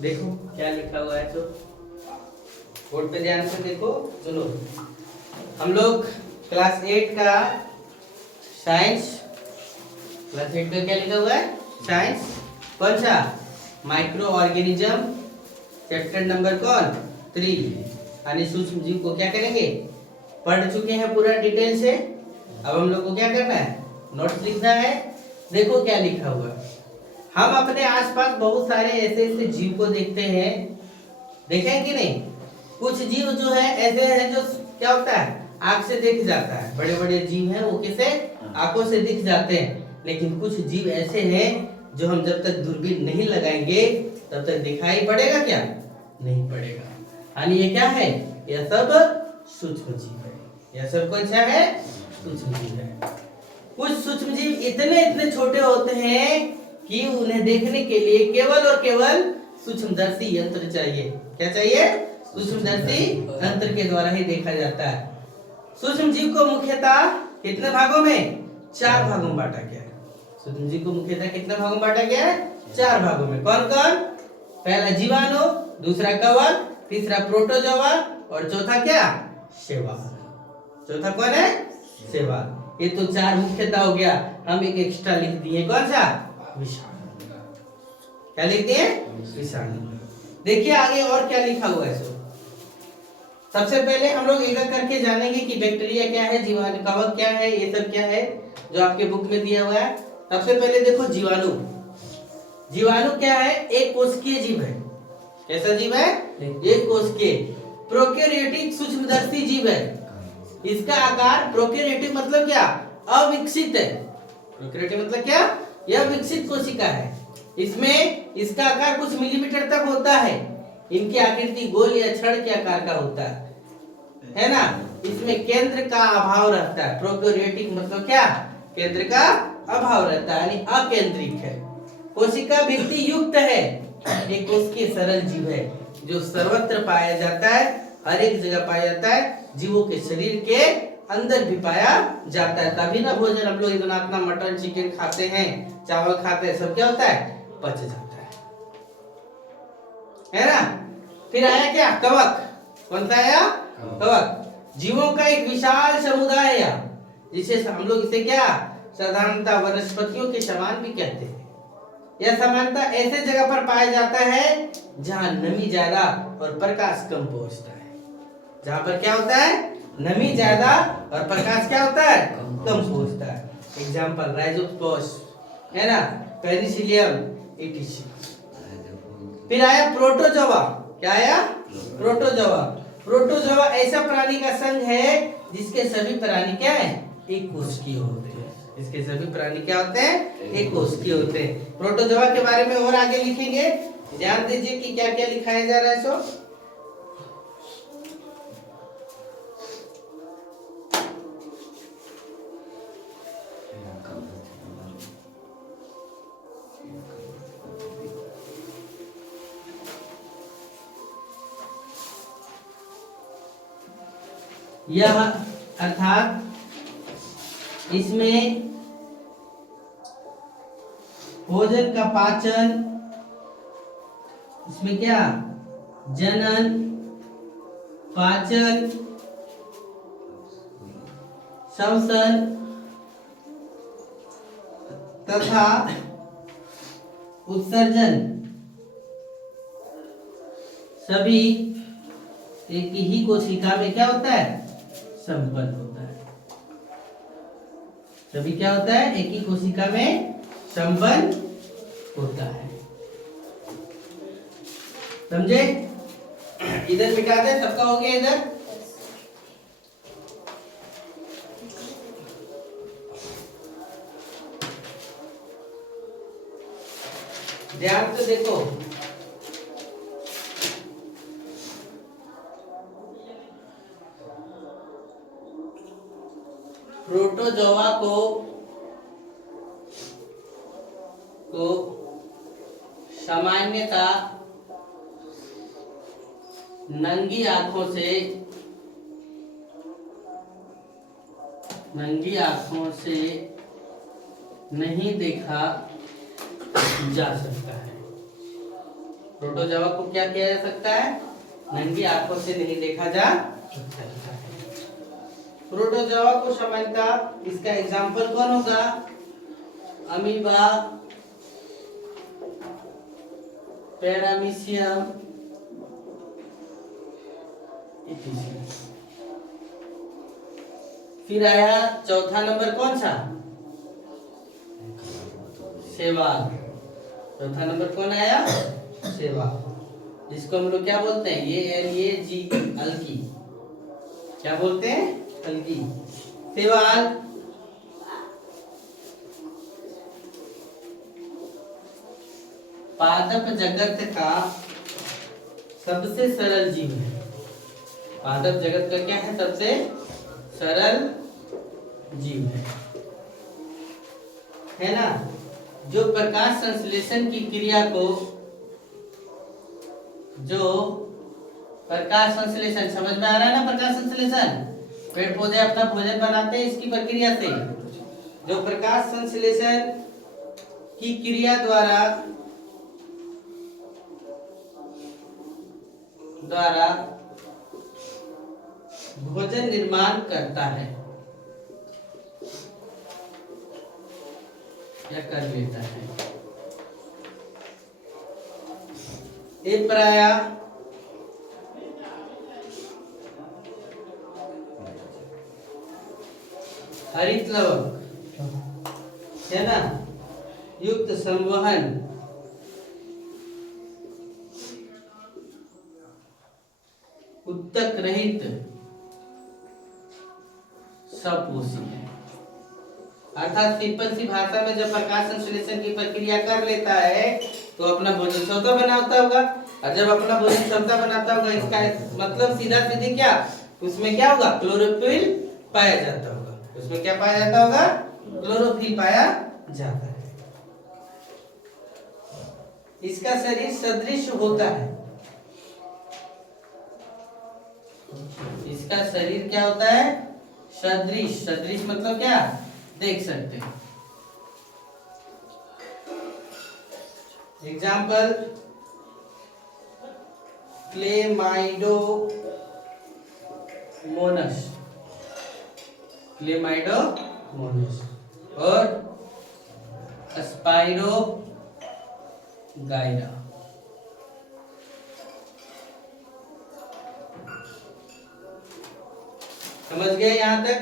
देखो क्या लिखा हुआ है, तो बोर्ड पे ध्यान से देखो। सुनो, हम लोग क्लास 8 का साइंस, क्लास 8 का क्या लिखा हुआ है, साइंस। कौन सा, माइक्रो ऑर्गेनिज्म, चैप्टर नंबर कौन 3। यानी सूक्ष्म जीव को क्या करेंगे, पढ़ चुके हैं पूरा डिटेल से। अब हम लोग को क्या करना है, नोट्स लिखना है। देखो क्या लिखा हुआ है। हम अपने आसपास बहुत सारे ऐसे ऐसे जीव को देखते हैं, देखे हैं कि नहीं। कुछ जीव जो है ऐसे हैं जो क्या होता है, आंख से देख जाता है। बड़े बड़े जीव हैं वो किसे, आंखों से दिख जाते हैं। लेकिन कुछ जीव ऐसे हैं जो हम जब तक दूरबीन नहीं लगाएंगे तब तक दिखाई पड़ेगा क्या, नहीं पड़ेगा। यानी ये क्या है, यह सब सूक्ष्म जीव है। यह सब कौन सा है, सूक्ष्म जीव है। कुछ सूक्ष्म जीव इतने इतने छोटे होते हैं कि उन्हें देखने के लिए केवल और केवल सूक्ष्मदर्शी यंत्र चाहिए। क्या चाहिए, सूक्ष्मदर्शी यंत्र के द्वारा ही देखा जाता है। सूक्ष्म जीव को मुख्यतः कितने भागों में, 4 भागों में बांटा गया है। सूक्ष्म जीव को मुख्यतः कितने भागों में बांटा गया है, 4 भागों में। कौन कौन, पहला जीवाणु, दूसरा कवक, तीसरा प्रोटोजोआ और चौथा क्या, शैवाल। चौथा कौन है, शैवाल। ये तो 4 मुख्यतः हो गया। हम एक एक्स्ट्रा लिख दिए, कौन सा, विषाणु। क्या लिखते हैं, विषाणु। देखिए आगे और क्या लिखा हुआ है। सबसे पहले हम लोग एक एक करके जानेंगे कि बैक्टीरिया क्या है, जीवाणु, कवक क्या है, ये सब क्या है जो आपके बुक में दिया हुआ है। सबसे पहले देखो जीवाणु। जीवाणु क्या है, एक कोशिकीय जीव है। कैसा जीव है, एक कोशिकीय प्रोकैरियोटिक सूक्ष्मदर्शी जीव है। इसका आकार, प्रोकैरियोटिक मतलब क्या, अविकसित है। प्रोकैरियोटिक मतलब क्या, यह विकसित कोशिका है। इसमें इसका आकार कुछ मिलीमीटर तक होता है। इनकी आकृति गोल या छड़ के आकार का होता है ना। इसमें केंद्र का अभाव रहता है। प्रोकैरियोटिक मतलब क्या, केंद्र का अभाव रहता है, यानी अकेंद्रिक है। कोशिका भित्ति युक्त है। एक कोशिकीय सरल जीव है जो सर्वत्र पाया जाता है, हर एक जगह पाया जाता है। जीवों के शरीर के अंदर भी पाया जाता है। तभी ना भोजन हम लोग इतना इतना मटन चिकन खाते हैं, चावल खाते हैं, सब क्या होता है, पच जाता है ना। फिर आया क्या, कवक। कौन सा आया, कवक। जीवों का एक विशाल समुदाय है, जिसे हम लोग इसे क्या, साधारणतः वनस्पतियों के समान भी कहते हैं। यह समानता ऐसे जगह पर पाया जाता है जहां नमी ज्यादा और प्रकाश कम पहुंचता है। जहां पर क्या होता है, नमी ज्यादा और प्रकाश क्या होता है, कम पहुंचता है। एग्जाम्पल राइजोस्पोर्स है ना, पेनिसिलियम etc। फिर आया प्रोटोजोआ। क्या आया, प्रोटोजोआ। प्रोटोजोआ ऐसा प्राणी का संघ है जिसके सभी प्राणी क्या है, एक कोशिकीय होते हैं। इसके सभी प्राणी क्या होते हैं, एक कोशिकीय होते हैं। प्रोटोजोआ के बारे में और आगे लिखेंगे। ध्यान दीजिए कि क्या क्या लिखाया जा रहा है। सो यह अर्थात इसमें भोजन का पाचन, इसमें क्या, जनन, पाचन, श्वसन तथा उत्सर्जन सभी एक ही कोशिका में क्या होता है, संपन्न होता है। सभी क्या होता है, एक ही कोशिका में संपन्न होता है। समझे, इधर मिटा दे, सबका हो गया इधर। ध्यान से देखो, प्रोटोजोआ को सामान्यतः नंगी आंखों से नहीं देखा जा सकता है। प्रोटोजोआ को क्या किया जा सकता है? नंगी आंखों से नहीं देखा जा सकता है। प्रोटोजोआ को सामान्यतः इसका एग्जाम्पल कौन होगा? अमीबा, पैरामीशियम, फिर आया चौथा नंबर कौन सा? शैवाल। चौथा नंबर कौन आया? शैवाल, जिसको हम लोग क्या बोलते हैं? ये अलगी। क्या बोलते हैं? अलगी। शैवाल पादप जगत का सबसे सरल जीव है। पादप जगत का क्या है? सबसे सरल जीव है ना? जो प्रकाश संश्लेषण की क्रिया को, जो प्रकाश संश्लेषण, समझ में आ रहा है ना? प्रकाश संश्लेषण, पेड़ पौधे अपना भोजन बनाते हैं इसकी प्रक्रिया से। जो प्रकाश संश्लेषण की क्रिया द्वारा भोजन निर्माण करता है या कर लेता है। एक पर आया हरित लवक, है ना, युक्त संवहन उत्तक रहित सपोषी है। अर्थात सिंपल सी भाषा में जब प्रकाश संश्लेषण की प्रक्रिया कर लेता है तो अपना भोजन क्षमता बनाता होगा, और जब अपना भोजन क्षमता बनाता होगा इसका मतलब सीधा सीधी क्या, उसमें क्या होगा? क्लोरोफिल पाया जाता होगा। उसमें क्या पाया जाता होगा? क्लोरोफिल पाया जाता है। इसका शरीर सदृश होता है। इसका शरीर क्या होता है? सदृश। सदृश मतलब क्या? देख सकते हैं। एग्जाम्पल क्लेमाइडोमोनस, क्लेमाइडोमोनस और स्पाइरोगाइरा। समझ गए यहां तक?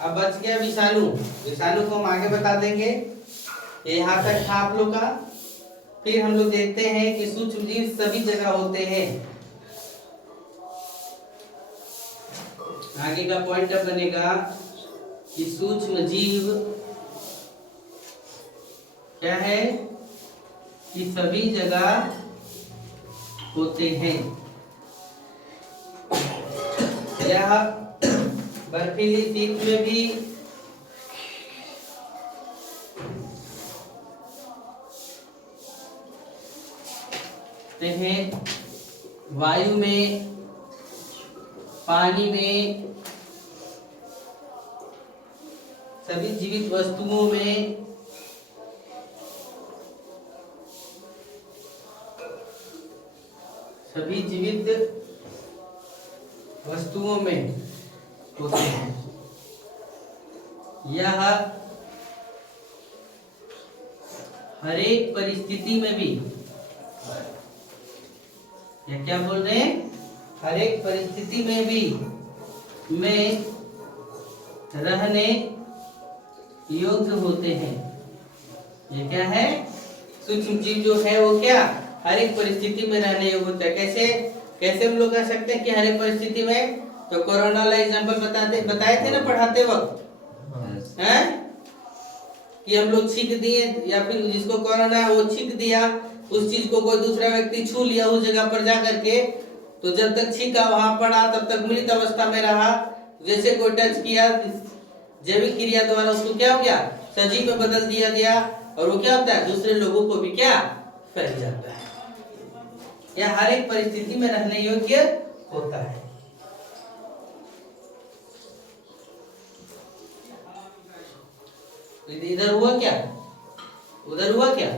अब बच गया विषाणु। विषाणु को हम आगे बता देंगे। ये यहाँ तक था आप लोग का। फिर हम लोग देखते हैं कि सूक्ष्म जीव सभी जगह होते हैं। आगे का पॉइंट अब बनेगा कि सूक्ष्म जीव क्या है? कि सभी जगह होते हैं। यह बर्फीली शीत में भी, हैं वायु में, पानी में, सभी जीवित वस्तुओं में, सभी जीवित वस्तुओं में होते हैं। यह हर एक परिस्थिति में भी, या क्या बोल रहे हैं? हर एक परिस्थिति में भी में रहने योग्य होते हैं। ये क्या है? सूक्ष्म जीव जो है वो क्या? हर एक परिस्थिति में रहने योग्य होता है। कैसे कैसे हम लोग कह सकते हैं कि हर एक परिस्थिति में? तो कोरोना वाला एग्जाम्पल बताए थे ना पढ़ाते वक्त, हैं कि हम लोग छींक दिए, या फिर जिसको कोरोना है वो छींक दिया, उस चीज को कोई दूसरा व्यक्ति छू लिया उस जगह पर जा करके, तो जब तक छींका वहां पड़ा तब तक मृत अवस्था में रहा। जैसे कोई टच किया, जैविक क्रिया द्वारा उसको क्या हो गया? सजीव में बदल दिया गया, और वो क्या होता है? दूसरे लोगों को भी क्या? फैल जाता है। यह हर एक परिस्थिति में रहने योग्य होता है। इधर हुआ क्या? उधर हुआ क्या?